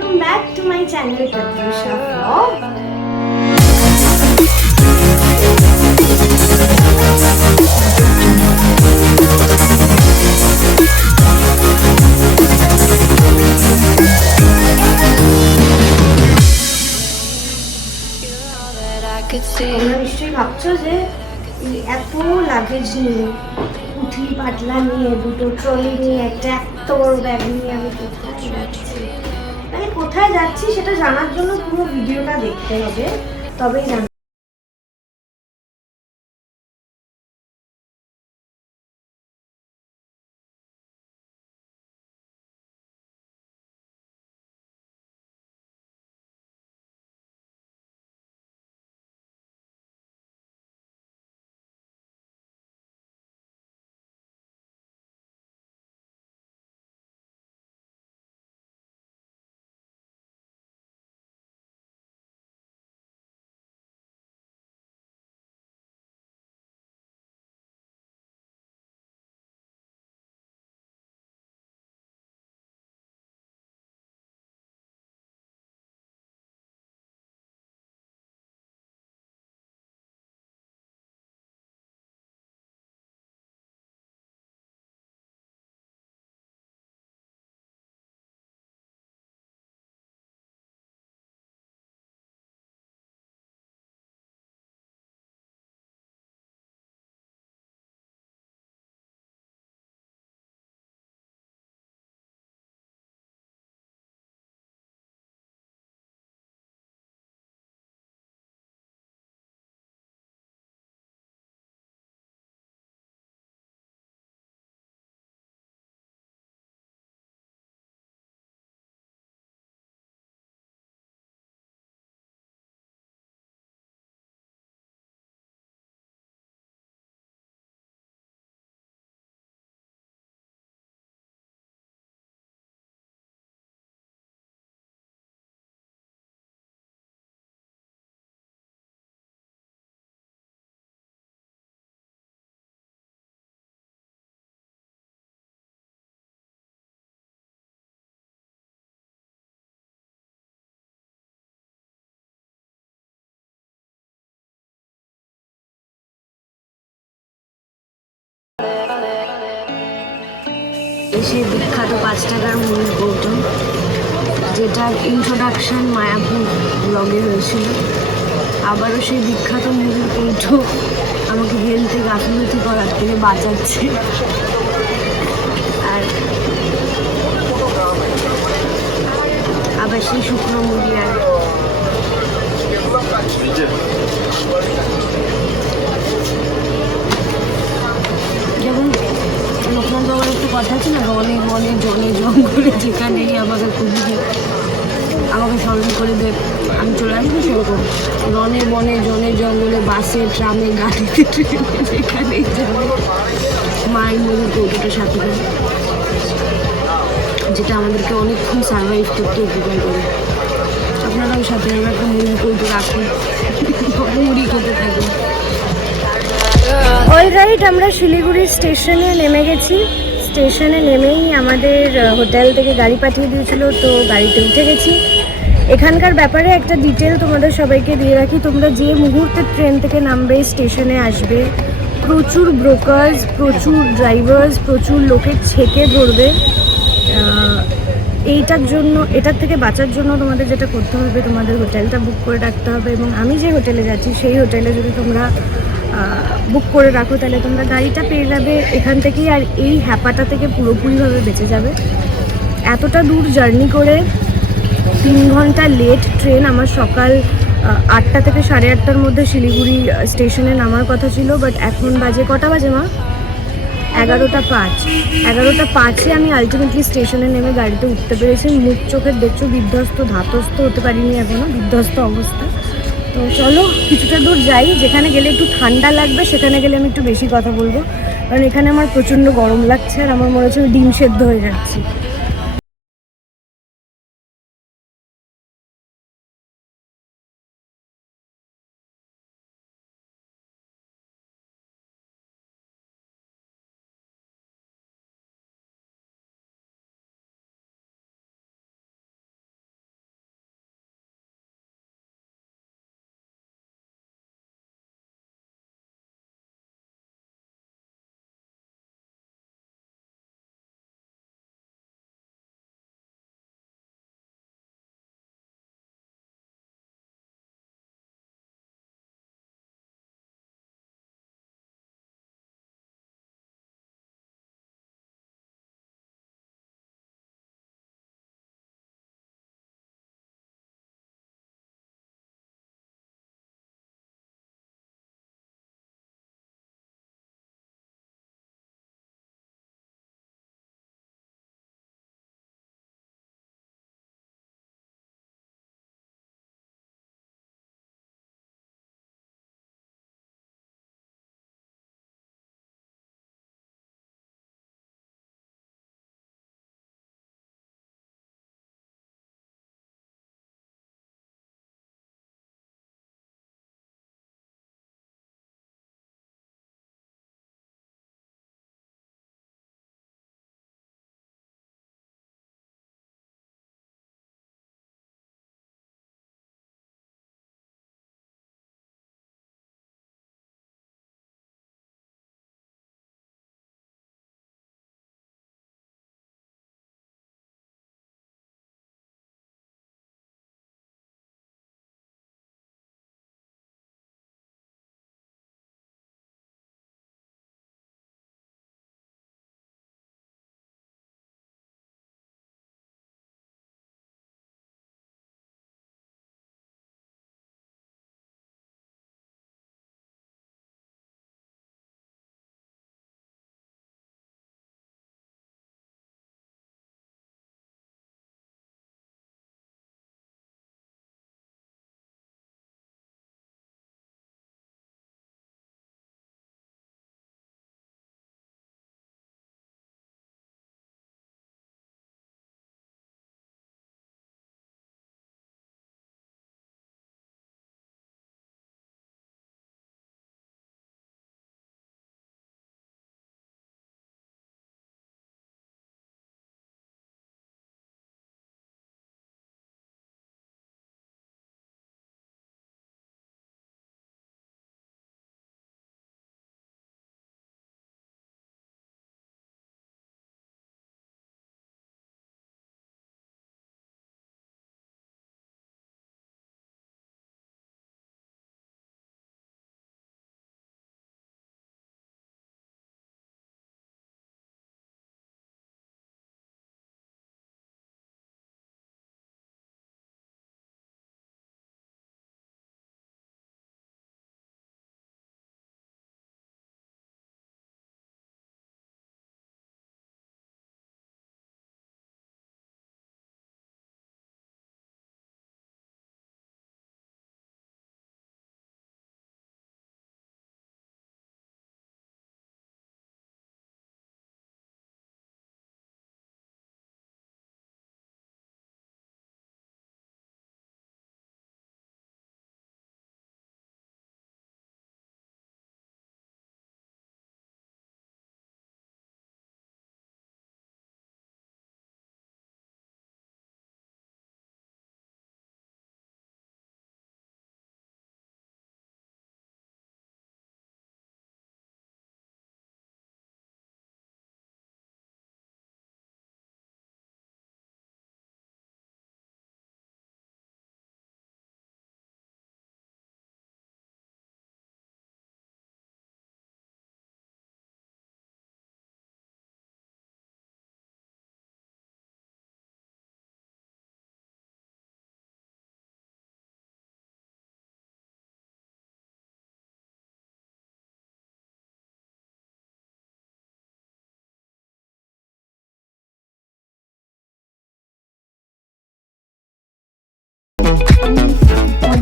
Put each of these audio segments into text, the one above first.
welcome back to my channel Pratyusha Vlog. তোমরা নিশ্চয়ই ভাবছো যে এত লাগেজ নিয়ে পুঁথি পাতলা নিয়ে দুটো ট্রলি নিয়ে একটা এত বড় ব্যাগ নিয়ে আমি কোথায় যাচ্ছি। মানে কোথায় যাচ্ছি সেটা জানার জন্য পুরো ভিডিওটা দেখতে হবে, তবেই জানতে। সেই বিখ্যাত 5 টাকার মুড়ির কৌটো, যেটার ইন্ট্রোডাকশন মায়াপুর ব্লগে হয়েছিল। আবারও সেই বিখ্যাত মুড়ির কৌটো আমাকে হেলথে গাফিলতি করার থেকে বাঁচাচ্ছে। আর আবার সেই শুকনো মুড়ি আর যেমন লোকনাথ বাবার একটু কথা আছে না, বনে বনে জনে জঙ্গলে যেখানেই আমাকে খুঁজবে আমাকে স্মরণ করে দেব, আমি চলে আসবো। সেরকম বনে বনে জনে জঙ্গলে বাসে ট্রামে গাড়িতে ট্রেনে যেখানেই যাবে মায়ের মুড়ির কৌটোটার সাথে করে, যেটা আমাদেরকে অনেকক্ষণ সার্ভাইভ করতে উপকার করে। আপনারাও সাথে আমরা একটা মুড়ির কৌটো রাখুন, মুড়ি খেতে থাকুন। অলরাইট, আমরা শিলিগুড়ি স্টেশনে নেমে গেছি। স্টেশনে নেমেই আমাদের হোটেল থেকে গাড়ি পাঠিয়ে দিয়েছিল, তো গাড়িতে উঠে গেছি। এখানকার ব্যাপারে একটা ডিটেল তোমাদের সবাইকে দিয়ে রাখি, তোমরা যে মুহূর্তে ট্রেন থেকে নামবে স্টেশনে আসবে, প্রচুর ব্রোকার্স, প্রচুর ড্রাইভার্স, প্রচুর লোকের ছেঁকে ধরবে। এটার থেকে বাঁচার জন্য তোমাদের যেটা করতে হবে, তোমাদের হোটেলটা বুক করে রাখতে হবে। এবং আমি যে হোটেলে যাচ্ছি সেই হোটেলে যদি তোমরা বুক করে রাখো, তাহলে তোমরা গাড়িটা পেয়ে যাবে এখান থেকেই, আর এই হ্যাপাটা থেকে পুরোপুরিভাবে বেঁচে যাবে। এতটা দূর জার্নি করে 3 ঘন্টা লেট ট্রেন, আমার সকাল 8টা থেকে 8:30টার মধ্যে শিলিগুড়ি স্টেশনে নামার কথা ছিল, বাট এখন বাজে কটা বাজে মা? 11টা 5। 11টা 5-এ আমি আলটিমেটলি স্টেশনে নেমে গাড়িতে উঠতে পেরেছি। মুখ চোখের দেখছো বিধ্বস্ত, ধাতস্থ হতে পারিনি এখনও, বিধ্বস্ত অবস্থা। তো চলো কিছুটা দূর যাই, যেখানে গেলে একটু ঠান্ডা লাগবে, সেখানে গেলে আমি একটু বেশি কথা বলবো, কারণ এখানে আমার প্রচণ্ড গরম লাগছে আর আমার মনে হচ্ছে আমি ডিম সেদ্ধ হয়ে যাচ্ছি।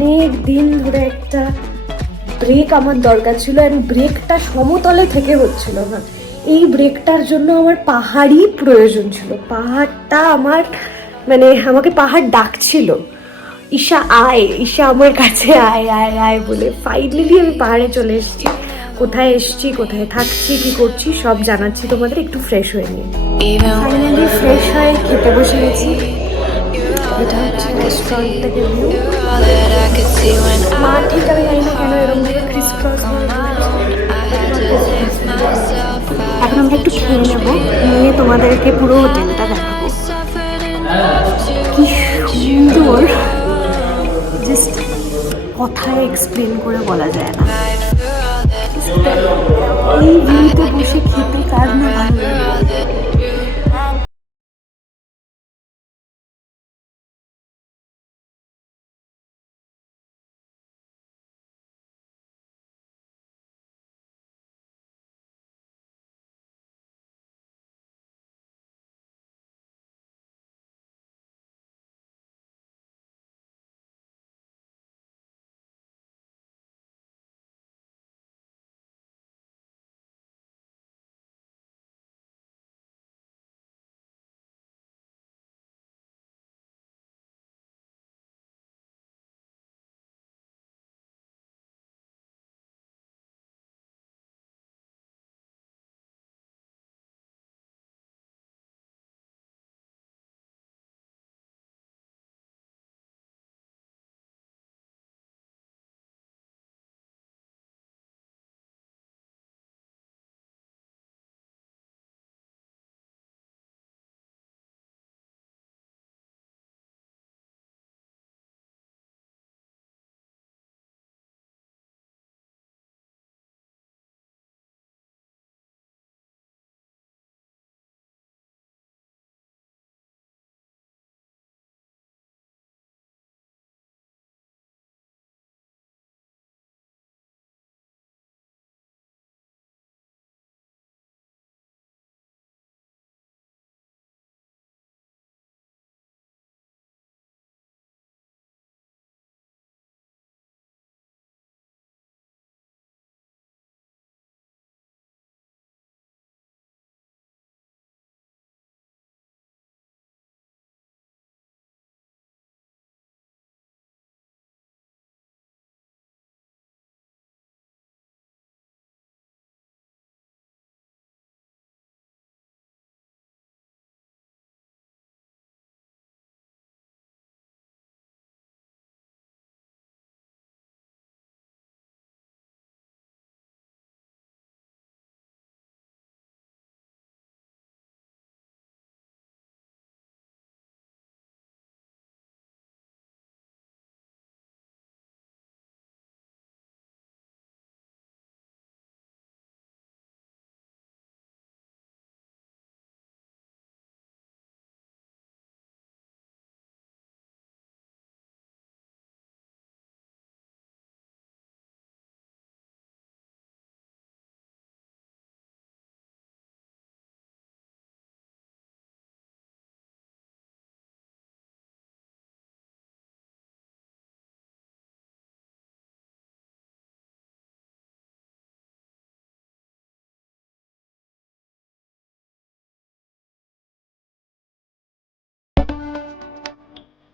অনেক দিন ধরে একটা ব্রেক আমার দরকার ছিল, অ্যান্ড ব্রেকটা সমতলে থেকে হচ্ছিল না। এই ব্রেকটার জন্য আমার পাহাড়ই প্রয়োজন ছিল। পাহাড়টা আমার মানে আমাকে পাহাড় ডাকছিল, ঈশা আয়, ঈশা আমার কাছে আয় আয় আয় বলে। ফাইনালি আমি পাহাড়ে চলে এসেছি। কোথায় এসেছি, কোথায় থাকছি, কি করছি সব জানাচ্ছি তোমাদের, একটু ফ্রেশ হয়ে নিয়ে। ফাইনালি ফ্রেশ হয়ে খেতে বসে গেছি। এটা হচ্ছে রেস্টুরেন্ট থেকে ভিউ। মা ঠিক আমি জানি না কেন এরকম ভাবে ক্রিস ক্রস এখন আমরা একটু খেয়ে নেবো, নিয়ে তোমাদেরকে পুরো হোটেলটা দেখাবো। কি সুন্দর, জাস্ট কথায় এক্সপ্লেন করে বলা যায় না। এই ভিউতে বসে খেতে কার না ভালো লাগে।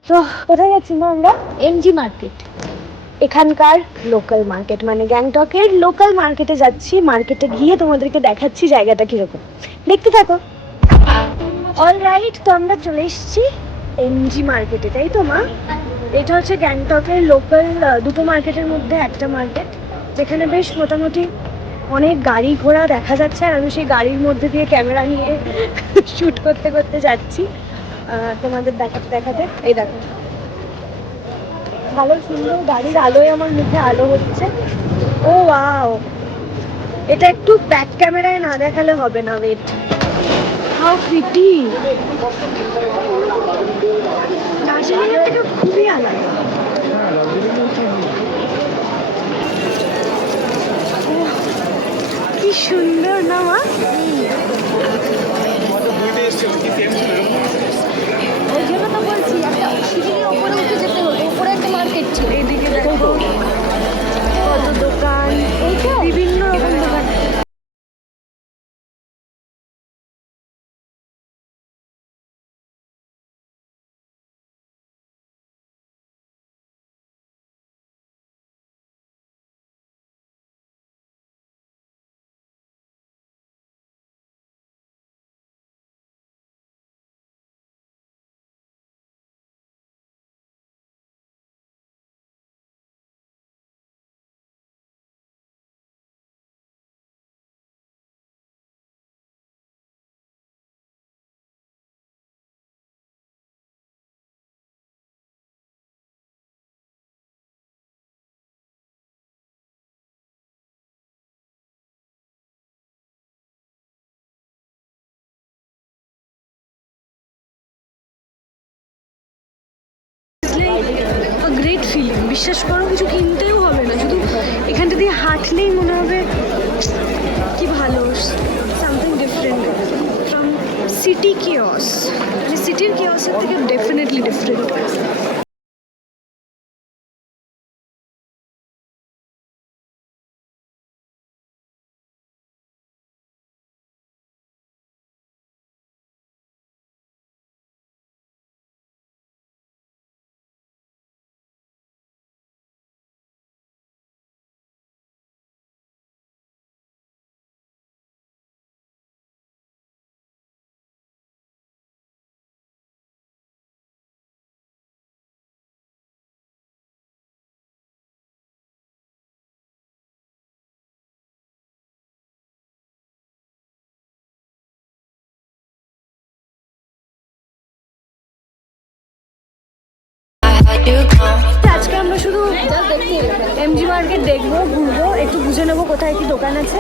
তো কোথায় যাচ্ছি না আমরা? এমজি মার্কেট, এখানকার লোকাল মার্কেট, মানে গ্যাংটকের লোকাল মার্কেটে যাচ্ছি। মার্কেটে গিয়ে তোমাদেরকে দেখাচ্ছি জায়গাটা কিরকম, দেখতে থাকো। অলরাইট, তো আমরা চলে এসেছি এমজি মার্কেটে, তাই তো মা? এটা হচ্ছে গ্যাংটকের লোকাল দুটো মার্কেটের মধ্যে একটা মার্কেট, যেখানে বেশ মোটামুটি অনেক গাড়ি ঘোড়া দেখা যাচ্ছে। আর আমি সেই গাড়ির মধ্যে দিয়ে ক্যামেরা নিয়ে শ্যুট করতে করতে যাচ্ছি তোমাদের দেখাতে দেখাতে। এই দেখো, ভালো সুন্দর গাড়ির আলোয় আমার মুখে আলো হচ্ছে। ও ওয়াও, এটা একটু ব্যাক ক্যামেরায় না দেখালে হবে না। Wait, how pretty. দার্জিলিং থেকে খুবই আলাদা। কি সুন্দর না মা? ওই জন্য তো বলছি, একটা সিঁড়ির ওপরে উঠে যেতে হতো, ওপরে একটা মার্কেট ছিল, এইদিকে ফিলিং। বিশ্বাস করো, কিছু কিনতেও হবে না, শুধু এখানটা দিয়ে হাঁটলেই মনে হবে কি ভালো, সামথিং ডিফারেন্ট ফ্রম সিটি কিয়স। মানে সিটির কিয়সের থেকে ডেফিনেটলি ডিফারেন্ট। আজকে আমরা শুধু এমজি মার্কেট দেখবো, ঘুরবো, একটু বুঝে নেবো কোথায় কি দোকান আছে।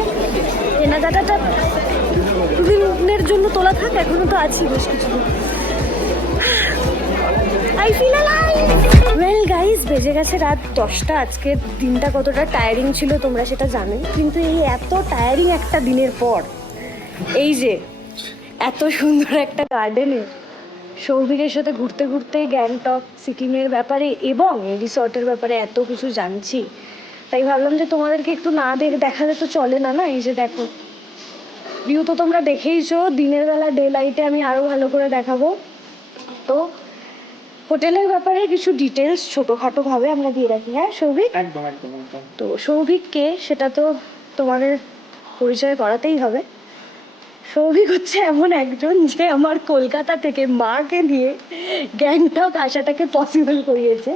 কেনাকাটাটা দুদিনের জন্য তোলা থাক, এখনো তো আছি বেশ কিছু। I feel alive. Well guys, বেজে গেছে রাত 10টা। আজকে দিনটা কতটা টায়ারিং ছিল তোমরা সেটা জানো, কিন্তু এই এত টায়ারিং একটা দিনের পর এই যে এত সুন্দর একটা গার্ডেনে সৌভিকের সাথে ঘুরতে ঘুরতে গ্যাংটক, সিকিমের ব্যাপারে এবং রিসর্টের ব্যাপারে এত কিছু জানছি, তাই ভাবলাম যে তোমাদেরকে একটু না দেখালে তো চলে না। না, এই যে দেখো ভিউ তো তোমরা দেখেইছো, দিনের বেলা ডে লাইটে আমি আরও ভালো করে দেখাবো। তো হোটেলের ব্যাপারে কিছু ডিটেলস ছোটোখাটোভাবে আমরা দিয়ে রাখি। হ্যাঁ সৌভিক? একদম একদম একদম। তো সৌভিককে সেটা তো তোমাদের পরিচয় করাতেই হবে। সৌভিক হচ্ছে এমন একজন যে আমার কলকাতা থেকে মাকে নিয়ে গ্যাংটক আসাটাকে পসিবল করিয়েছে।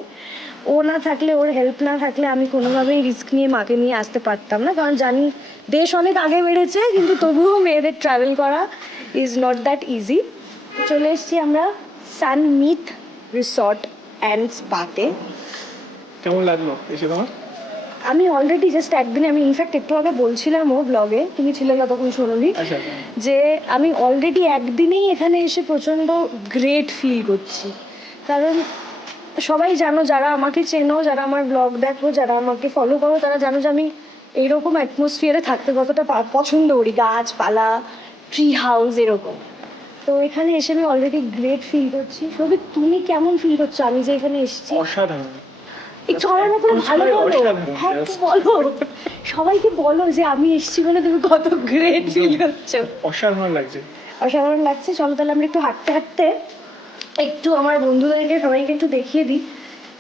ও না থাকলে, ওর হেল্প না থাকলে আমি কোনোভাবেই রিস্ক নিয়ে মাকে নিয়ে আসতে পারতাম না, কারণ জানি দেশ অনেক আগে বেড়েছে, কিন্তু তবুও মেয়েদের ট্রাভেল করা ইজ নট দ্যাট ইজি। চলে এসেছি আমরা সানমিথ রিসর্ট অ্যান্ড স্পাতে। কেমন লাগলো এসে তোমার? আমি অলরেডি জাস্ট একদিনে, আমি ইনফ্যাক্ট একটু আগে বলছিলাম ও ব্লগে, তুমি ছিলে না তখন শোনোনি, যে আমি অলরেডি একদিনেই এখানে এসে প্রচণ্ড গ্রেট ফিল করছি। কারণ সবাই জানো, যারা আমাকে চেনো, যারা আমার ব্লগ দেখো, যারা আমাকে ফলো করো, তারা জানো যে আমি এইরকম অ্যাটমসফিয়ারে থাকতে কতটা পছন্দ করি, গাছপালা, ট্রি হাউস এরকম। তো এখানে এসে আমি অলরেডি গ্রেট ফিল করছি। সবই তুমি কেমন ফিল করছো আমি যে এখানে এসেছি? অসাধারণ। একটু আমার ব্যাপারে ভালো বলো। হ্যাঁ একটু বলো, সবাইকে বলো যে আমি এসেছি বলে তুমি কত গ্রেট ফিল করছো। অসাধারণ লাগছে। অসাধারণ লাগছে। চলো তাহলে আমরা একটু হাঁটতে হাঁটতে একটু আমার বন্ধুদেরকে সবাইকে একটু দেখিয়ে দিই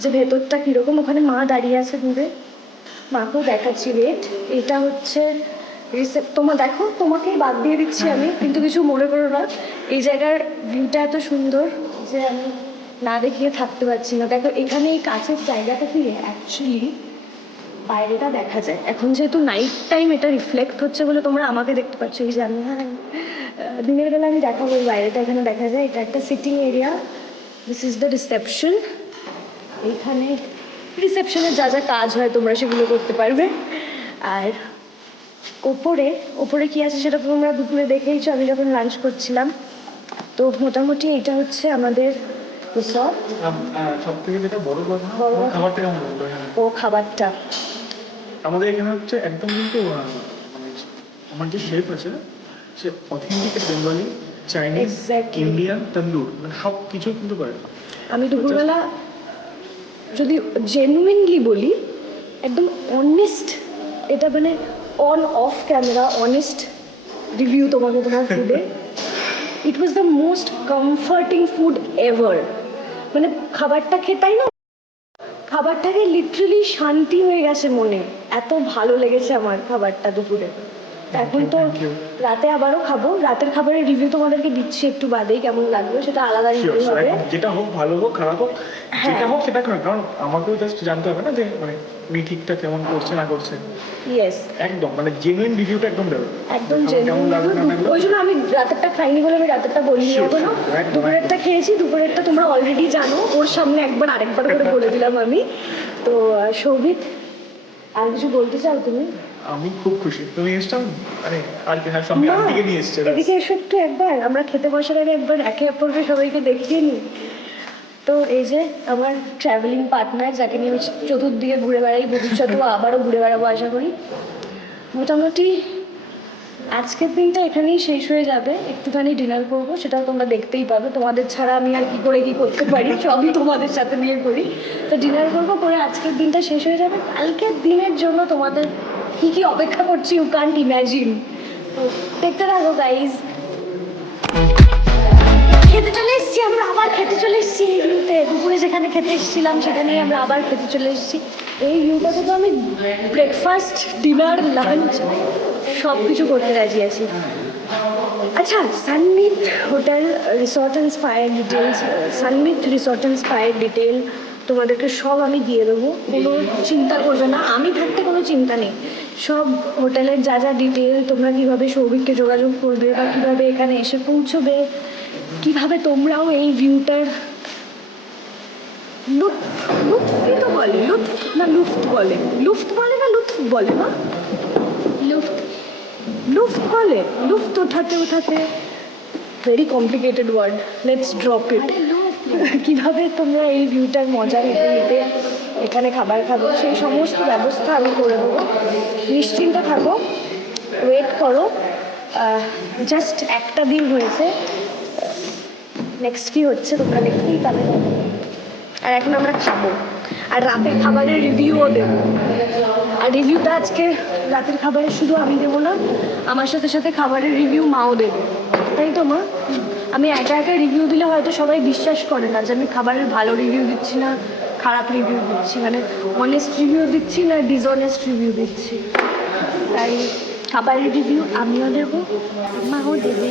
যে ভেতরটা কীরকম। ওখানে মা দাঁড়িয়ে আছে দূরে, মাকেও দেখাচ্ছি। রেট এটা হচ্ছে তোমার দেখো, তোমাকেই বাদ দিয়ে দিচ্ছি আমি, কিন্তু কিছু মনে করো না। এই জায়গার ভিউটা এত সুন্দর যে আমি না দেখিয়ে থাকতে পারছি না। দেখো এখানে এই কাছের জায়গাটা দিয়ে অ্যাকচুয়ালি বাইরেটা দেখা যায়। এখন যেহেতু নাইট টাইম, এটা রিফ্লেক্ট হচ্ছে বলে তোমরা আমাকে দেখতে পাচ্ছ, এই জানি। হ্যাঁ, দিনের বেলা আমি দেখাবো বাইরেটা এখানে দেখা যায়। এটা একটা sitting area. This is the reception. এইখানে রিসেপশনের যা যা কাজ হয় তোমরা সেগুলো করতে পারবে। আর ওপরে ওপরে কি আছে সেটা তো তোমরা দুপুরে দেখেইছো আমি যখন লাঞ্চ করছিলাম। তো মোটামুটি এটা হচ্ছে আমাদের রিসর্ট। সব থেকে যেটা বড় কথা, খাবারটা কেমন লাগলো এখানে? ও খাবারটা আমাদের এখানে হচ্ছে একদম কিন্তু মানে আমার যে শেফ আছে সে অথেন্টিক বেঙ্গলি, চাইনিজ, ইন্ডিয়ান, তন্দুর, মানে সব কিছু কিন্তু করে। আমি দুপুরবেলা যদি জেনুইনলি বলি, একদম অনেস্ট, এটা মানে on off camera honest review তোমাকে তোমার ফুডে, it was the most comforting food ever. মানে খাবারটা খেতাই না, খাবারটাকে লিটারালি শান্তি হয়ে গেছে মনে, এত ভালো লেগেছে আমার খাবারটা দুপুরে। এখন তো রাতে আবারও খাবো, রাতের খাবারের রিভিউ তোমাদেরকে দিচ্ছি একটু বাদেই, কেমন লাগলো সেটা আলাদা রিভিউ হবে। যেটা হোক, ভালো হোক খারাপ হোক, যেটা হোক সেটা কারণ আমাকেও জাস্ট জানতে হবে না যে মানে উনি ঠিকঠাক কেমন করছে না করছে। ইয়েস, একদম মানে জেনুইন রিভিউটা একদম দেবে, একদম জেনুইন। ওই জন্য আমি রাতেরটা খাইনি বলে আমি রাতেরটা বলিনি এখনো। দুপুরেরটা খেয়েছি, দুপুরেরটা তোমরা অলরেডি জানো, ওর সামনে একবার আরেকবার করে বলে দিলাম আমি। তো সৌভিক, আর কিছু বলতে চাও তুমি? আমি খুব খুশি তুমি এসছো। আরে আর কি, হ্যাঁ সঙ্গে আন্টিকে নিয়ে এসছে। এদিকে এসো একটু, একবার আমরা খেতে বসার আগে একবার একে অপরকে সবাইকে দেখিয়ে নিই। তো এই যে আমার ট্রাভেলিং পার্টনার, যাকে নিয়ে আমি চতুর্দিকে ঘুরে বেড়াই, ভবিষ্যতেও আবারও ঘুরে বেড়াবো আশা করি। মোটামুটি আজকের দিনটা এখানেই শেষ হয়ে যাবে। একটুখানি ডিনার করবো, সেটাও তোমরা দেখতেই পাবে। তোমাদের ছাড়া আমি আর কি করে কি করতে পারি, সবই তোমাদের সাথে নিয়ে করি। তো ডিনার করবো, করে আজকের দিনটা শেষ হয়ে যাবে। কালকের দিনের জন্য তোমাদের কি কি অপেক্ষা করছি ইউ কান্ট ইম্যাজিন। তো দেখতে থাকো গাইজ। খেতে চলে এসেছি আমরা, আবার খেতে চলে এসেছি এই ভিউতে। দুপুরে যেখানে খেতে এসেছিলাম সেখানেই আমরা আবার খেতে চলে এসেছি। এই ভিউটাতে তো আমি ব্রেকফাস্ট, ডিনার, লাঞ্চ সব কিছু করতে রাজি আছি। আচ্ছা, সানমিত হোটেল রিসর্ট অ্যান্ড স্পায়ের ডিটেলস, সানমিত রিসর্ট অ্যান্ড স্পায়ের ডিটেল তোমাদেরকে সব আমি দিয়ে দেবো, কোনো চিন্তা করবে না, আমি থাকতে কোনো চিন্তা নেই। সব হোটেলের যা যা ডিটেল, তোমরা কীভাবে সৌভিককে যোগাযোগ করবে বা কীভাবে এখানে এসে পৌঁছবে, কীভাবে তোমরাও এই ভিউটার লুৎফই তো বলে, লুৎফ না লুফত বলে, লুফত বলে না লুৎফ বলে না, লুফট বলে, লুফট উঠাতে উঠাতে, very complicated word, let's drop it. কীভাবে তোমরা এই ভিউটার মজা নিতে নিতে এখানে খাবার খাবো সেই সমস্ত ব্যবস্থা আমি করে দেবো। নিশ্চিন্তে থাকো, ওয়েট করো। জাস্ট একটা দিন হয়েছে, নেক্সট কী হচ্ছে তোমরা দেখতেই পাবে। আর এখন আমরা খাবো, আর রাতের খাবারের রিভিউও দেবো। আর রিভিউটা আজকে রাতের খাবারের শুধু আমি দেবো না, আমার সাথে সাথে খাবারের রিভিউ মাও দেবে, তাই তো মা? আমি একা একা রিভিউ দিলে হয়তো সবাই বিশ্বাস করে না যে আমি খাবারের ভালো রিভিউ দিচ্ছি না খারাপ রিভিউ দিচ্ছি, মানে অনেস্ট রিভিউ দিচ্ছি না ডিসঅনেস্ট রিভিউ দিচ্ছি। তাই খাবারের রিভিউ আমিও দেবো, মাও দেবে।